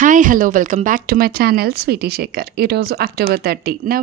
Hi hello welcome back to my channel sweety Shekar. ఈరోజు October 30 నా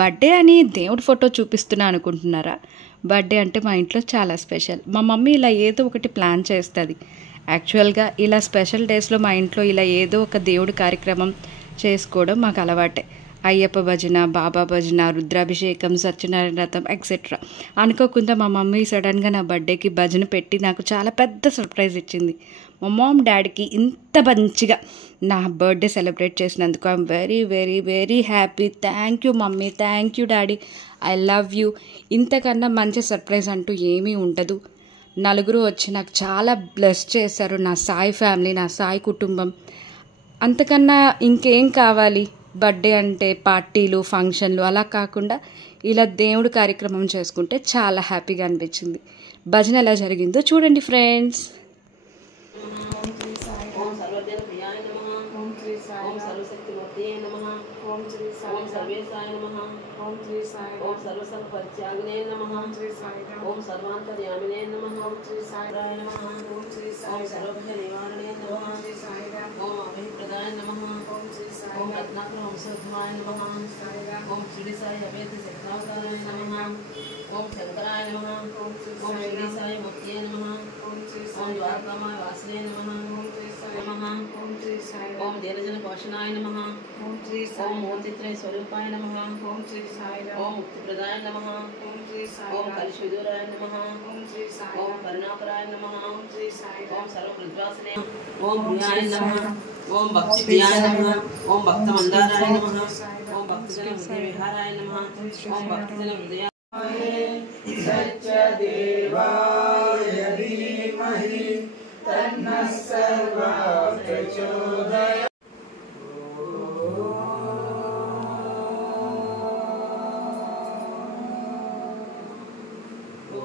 birthday అని దేవుడి ఫోటో చూపిస్తున్నా అనుకుంటున్నారా? బర్త్డే అంటే మా ఇంట్లో చాలా స్పెషల్. మా మమ్మీ ఇలా ఏదో ఒకటి ప్లాన్ చేస్తుంది. యాక్చువల్గా ఇలా స్పెషల్ డేస్లో మా ఇంట్లో ఇలా ఏదో ఒక దేవుడి కార్యక్రమం చేసుకోవడం మాకు అలవాటే. అయ్యప్ప భజన, బాబా భజన, రుద్రాభిషేకం, సత్యనారాయణ వ్రతం ఎక్సెట్రా. అనుకోకుండా మా మమ్మీ సడన్గా నా బర్త్డేకి భజన పెట్టి నాకు చాలా పెద్ద సర్ప్రైజ్ ఇచ్చింది. మా మామ్ డాడీకి ఇంత మంచిగా నా బర్త్డే సెలబ్రేట్ చేసినందుకు I'm very very very happy. Thank you mummy, thank you daddy, I love you. ఇంతకన్నా మంచి సర్ప్రైజ్ అంటూ ఏమీ ఉండదు. నలుగురు వచ్చి నాకు చాలా బ్లెస్ చేశారు. నా సాయి ఫ్యామిలీ, నా సాయి కుటుంబం. అంతకన్నా ఇంకేం కావాలి? బర్త్డే అంటే పార్టీలు, ఫంక్షన్లు అలా కాకుండా ఇలా దేవుడు కార్యక్రమం చేసుకుంటే చాలా హ్యాపీగా అనిపించింది. భజన ఎలా జరిగిందో చూడండి ఫ్రెండ్స్. ओम श्री साई ओम सर्वसंग परित्यागिने नमः ओम श्री साई ओम सर्वांतर्यामिने नमः ओम श्री साई नमः ओम श्री साई ओम सर्वभय निवारणे नमः ओम श्री साई ओम अभयप्रदाय नमः ओम श्री साई ओम रत्नाकर वंशोद्भवाय नमः ओम श्री साई अभेद शक्तावताराय नमः ओम शंकराय नमः ओम श्री साई मूर्तये नमः ओम श्री साई द्वारकामाय वासने नमः ओम श्री साई नमः ओम श्री साई ओम जलजन पोषणाय नमः ओम श्री साई ओम मूर्तित्रय स्वरूपाय नमः ओम श्री साई ओम मुक्तिप्रदाय नमः ओम श्री साई ओम कलशविदूराय नमः ओम श्री साई ओम करुणाकराय नमः ओम श्री साई ओम सर्वकृद्वासने ओम प्रियाय नमः ओम भक्ति प्रियाय नमः ओम भक्तमंदाराय नमः ओम भक्तजन हृदय विहाराय नमः ओम भक्तजन हृदय सत्यदेवाय धीमहि तन्नः सर्वः प्रचोदयात्। Oh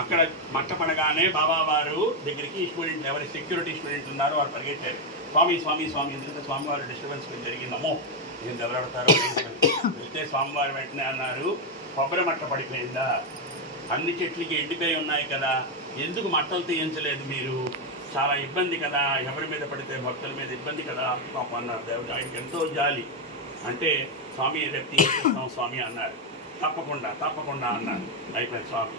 అక్కడ మట్ట పడగానే బాబావారు దగ్గరికి స్టూడెంట్ ఎవరి సెక్యూరిటీ స్టూడెంట్ ఉన్నారో వారు పరిగెట్టారు. స్వామి స్వామి స్వామి ఎందుకంటే స్వామివారు డిస్టర్బెన్స్ జరిగిందమ్మో నేను ఎవరడతారో వెళ్తే స్వామివారు వెంటనే అన్నారు, కొబ్బరి మట్ట పడిపోయిందా, అన్ని చెట్లకి ఎండిపోయి ఉన్నాయి కదా, ఎందుకు మట్టలు తీయించలేదు మీరు, చాలా ఇబ్బంది కదా, ఎవరి మీద పడితే భక్తుల మీద ఇబ్బంది కదా పాపం అన్నారు. దేవుడు ఆయనకి ఎంతో జాలి. అంటే స్వామి రేపు తీసేస్తాం స్వామి అన్నారు. తప్పకుండా తప్పకుండా అన్నారు. అయిపోయింది స్వామి.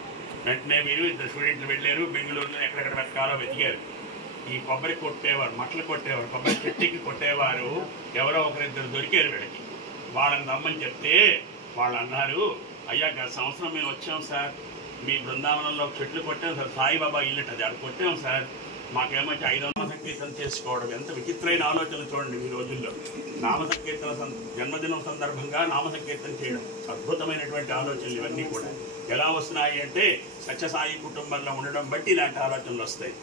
వెంటనే మీరు ఇద్దరు స్టూడెంట్లు వెళ్ళారు, బెంగళూరులో ఎక్కడెక్కడ వెతకాలో వెతికారు. ఈ కొబ్బరి కొట్టేవారు, మట్టలు కొట్టేవారు, కొబ్బరి చెట్టుకి కొట్టేవారు ఎవరో ఒకరిద్దరు దొరికారు వీళ్ళకి. వాళ్ళని రమ్మని చెప్తే వాళ్ళు అన్నారు, అయ్యా గత సంవత్సరం మేము వచ్చాం సార్, మీ బృందావనంలో చెట్లు కొట్టాం సార్, సాయిబాబా ఇల్లుట అది కొట్టాం సార్, మాకేమంటే 500 సంకీర్తన చేసుకోవడం. ఎంత విచిత్రమైన ఆలోచనలు చూడండి ఈ రోజుల్లో. నామ సంకీర్తన జన్మదినం సందర్భంగా నామ సంకీర్తన చేయడం అద్భుతమైనటువంటి ఆలోచనలు ఇవన్నీ కూడా. ఎలా వస్తున్నాయి అంటే సత్యసాయి కుటుంబంలో ఉండడం బట్టి ఇలాంటి ఆలోచనలు వస్తాయి.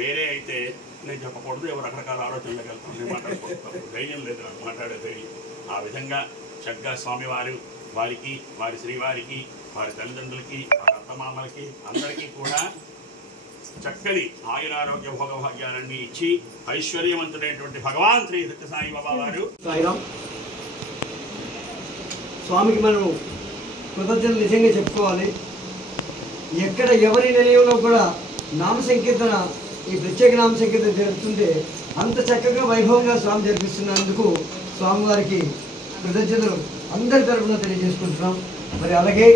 వేరే అయితే నేను చెప్పకూడదు, ఎవరు రకరకాల ఆలోచనలకు వెళ్తాం, నేను మాట్లాడుకుంటాను, ధైర్యం లేదు నాకు మాట్లాడే ధైర్యం. ఆ విధంగా చక్కగా స్వామివారు వారికి, వారి శ్రీవారికి, వారి తల్లిదండ్రులకి, వారి అత్తమామలకి అందరికీ కూడా చక్కని ఆయురారోగ్య భోగభాగ్యాలన్నీ ఇచ్చి ఐశ్వర్యవంతుడైనటువంటి భగవాన్ శ్రీ సత్యసాయి బాబా వారు. స్వామికి మనం కృతజ్ఞతలు నిజంగా చెప్పుకోవాలి. ఎక్కడ ఎవరి నిలయంలో కూడా నామ సంకీర్తన, ఈ ప్రత్యేక నామ సంకీర్తన జరుపుతుంటే అంత చక్కగా వైభవంగా స్వామి జరిపిస్తున్నందుకు స్వామివారికి కృతజ్ఞతలు అందరి తరఫున తెలియజేసుకుంటున్నాం. మరి అలాగే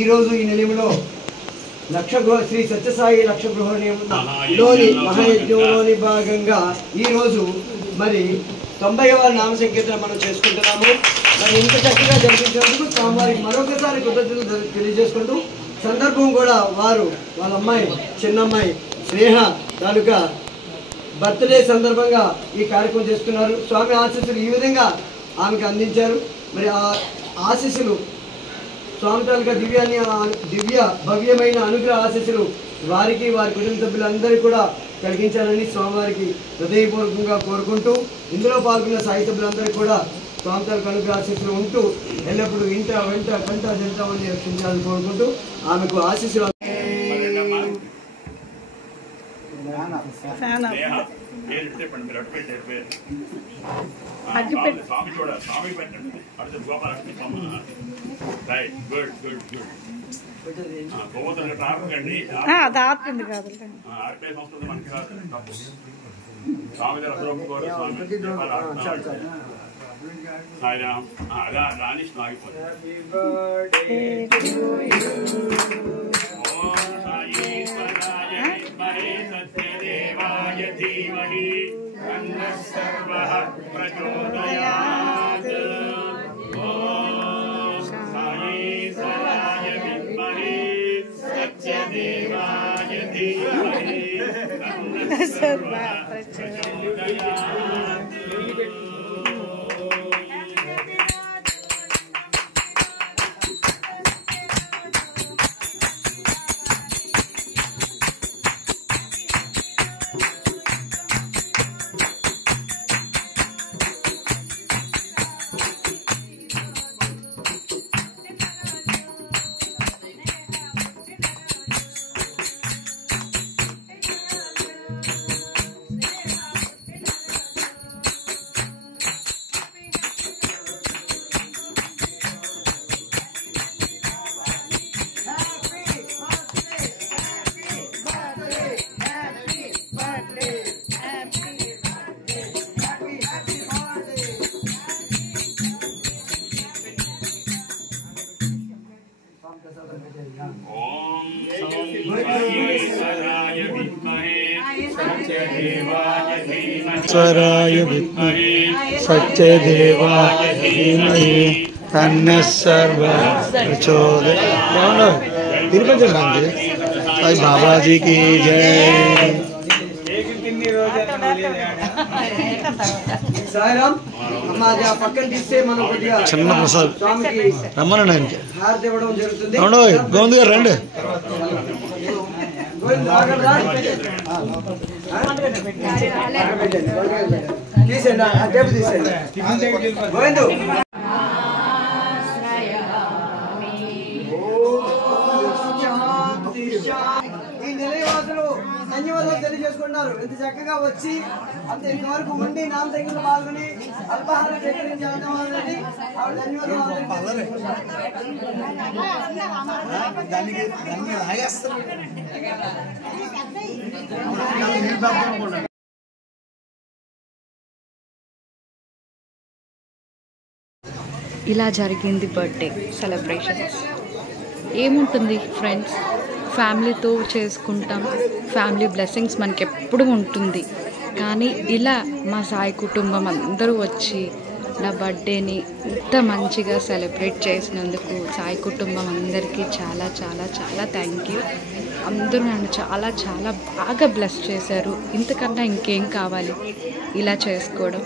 ఈరోజు ఈ నిలయంలో శ్రీ సత్యసాయి లక్ష గృహలోని మహాయజ్ఞంలోని భాగంగా ఈరోజు మరి 90వ నామ సంకీర్తన మనం చేసుకుంటున్నాము. మరి ఇంత చక్కగా జరిపించినందుకు స్వామివారికి మరొకసారి కృతజ్ఞతలు తెలియజేసుకుంటూ, సందర్భం కూడా వారు వాళ్ళ అమ్మాయి చిన్నమ్మాయి స్నేహ తాలూకా బర్త్డే సందర్భంగా ఈ కార్యక్రమం చేసుకున్నారు. స్వామి ఆశీస్సులు ఈ విధంగా ఆమెకు అందించారు. మరి ఆ ఆశీస్సులు స్వామి తాలూకా దివ్య భవ్యమైన అనుగ్రహ ఆశీస్సులు వారికి, వారి కుటుంబ సభ్యులందరికీ కూడా కలిగించాలని స్వామివారికి హృదయపూర్వకంగా కోరుకుంటూ, ఇందులో పాల్గొన్న సాయి సభ్యులందరికీ కూడా స్వామి తాలూకా అనుగ్రహ ఆశీస్సులు ఉంటూ ఎల్లప్పుడూ ఇంట వెంట కంట జంటామని రక్షించాలని కోరుకుంటూ ఆమెకు ఆశీస్సులు. స్వామి చూడ స్వామి పెట్టండి అడుగు గోపాలక్ష్మి రైట్ గుడ్ గుడ్ గుడ్. గోవతలు రాకండి, ఆర్పే సంస్కృతి మనకి రాదు తప్పు. స్వామి దగ్గర అసలు ఒప్పుకోరు. స్వామి సాయిరామ్ అలా రాని ఆగిపోతుంది. ఓం సాయేశ్వరాయ విద్మహే సత్యదేవాయ ధీమహి తన్నః సర్వః ప్రచోదయాత్. ఓం సాయేశ్వరాయ విద్మహే సత్యదేవాయ ధీమహి తన్నః సర్వః ప్రచోదయాత్. स्वराय विद्महे सत्यदेवाय धीमहि तन्नः सर्वः प्रचोदयात्। भाई बाबा जी की जय। సాయిరామ్ అమ్మ అది ఆ పక్కన తీస్తే మనం కొద్దిగా చిన్న ప్రసాద్ స్వామికి రమ్మనండి ఆయనకి. హారతి ఇవ్వడం జరుగుతుంది. అవును గోవింద్ గారు రండి. గోవింద్ ఆగరా? తీసేయండి, ఆ టేబుల్ తీసేయండి. గోవిందు ఈ నిలయవాసులు ధన్యవాదాలు తెలియజేసుకుంటున్నారు. ఇంత చక్కగా వచ్చి అంత ఇంతవరకు ఉండి నామ సంఖ్యలో పాల్గొని అల్పాహారం స్వీకరించి ధన్యవాదాలు. ఇలా జరిగింది బర్త్డే సెలబ్రేషన్స్. ఏముంటుంది ఫ్రెండ్స్, ఫ్యామిలీతో చేసుకుంటాం, ఫ్యామిలీ బ్లెస్సింగ్స్ మనకి ఎప్పుడు ఉంటుంది. కానీ ఇలా మా సాయి కుటుంబం అందరూ వచ్చి నా బర్త్డేని ఇంత మంచిగా సెలబ్రేట్ చేసినందుకు సాయి కుటుంబం అందరికీ చాలా చాలా చాలా థ్యాంక్ యూ. అందరూ నన్ను చాలా చాలా బాగా బ్లెస్ చేశారు. ఇంతకన్నా ఇంకేం కావాలి ఇలా చేసుకోవడం.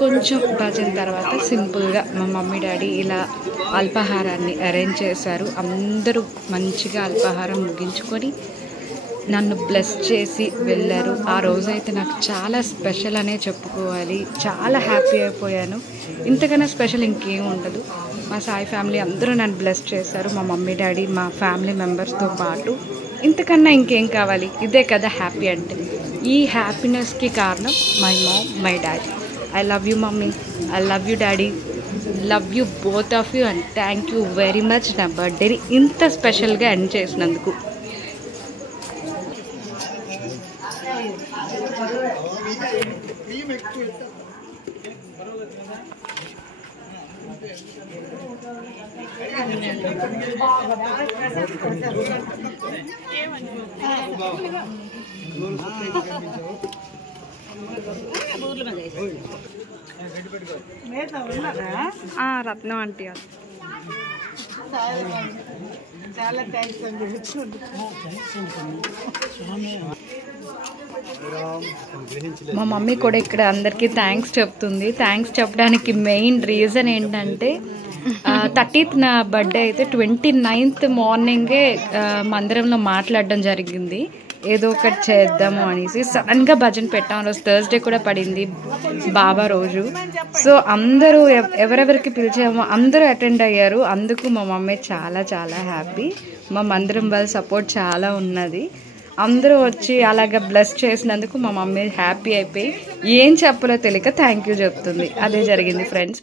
కొంచెం భజన తర్వాత సింపుల్గా మా మమ్మీ డాడీ ఇలా అల్పాహారాన్ని అరేంజ్ చేశారు. అందరూ మంచిగా అల్పాహారం ముగించుకొని నన్ను బ్లెస్ చేసి వెళ్ళారు. ఆ రోజైతే నాకు చాలా స్పెషల్ అనే చెప్పుకోవాలి. చాలా హ్యాపీ అయిపోయాను. ఇంతకన్నా స్పెషల్ ఇంకేం ఉండదు. మా సాయి ఫ్యామిలీ అందరూ నన్ను బ్లెస్ చేశారు, మా మమ్మీ డాడీ మా ఫ్యామిలీ మెంబర్స్తో పాటు. ఇంతకన్నా ఇంకేం కావాలి? ఇదే కదా హ్యాపీ అంటే. ఈ హ్యాపీనెస్కి కారణం my mom, my daddy. I love you mommy, I love you daddy, love you both of you and thank you very much నా బర్త్డేని ఇంత స్పెషల్గా ఎండ్ చేసినందుకు. రత్నం ఆంటీ చాలా థ్యాంక్స్ అండి. మా మమ్మీ కూడా ఇక్కడ అందరికీ థ్యాంక్స్ చెప్తుంది. థ్యాంక్స్ చెప్పడానికి మెయిన్ రీజన్ ఏంటంటే 30th నా బర్త్డే అయితే 29th మార్నింగే మందిరంలో మాట్లాడడం జరిగింది. ఏదో ఒకటి చేద్దాము అనేసి సడన్గా భజన పెట్టాం. రోజు థర్స్డే కూడా పడింది, బాబా రోజు. సో అందరూ ఎవరెవరికి పిలిచామో అందరూ అటెండ్ అయ్యారు. అందుకు మా మమ్మీ చాలా చాలా హ్యాపీ. మా మందిరం వాళ్ళ సపోర్ట్ చాలా ఉన్నది. అందరూ వచ్చి అలాగ బ్లెస్ చేసినందుకు మా మమ్మీ హ్యాపీ అయిపోయి ఏం చెప్పలో తెలియక థ్యాంక్ యూ చెప్తుంది. అదే జరిగింది ఫ్రెండ్స్.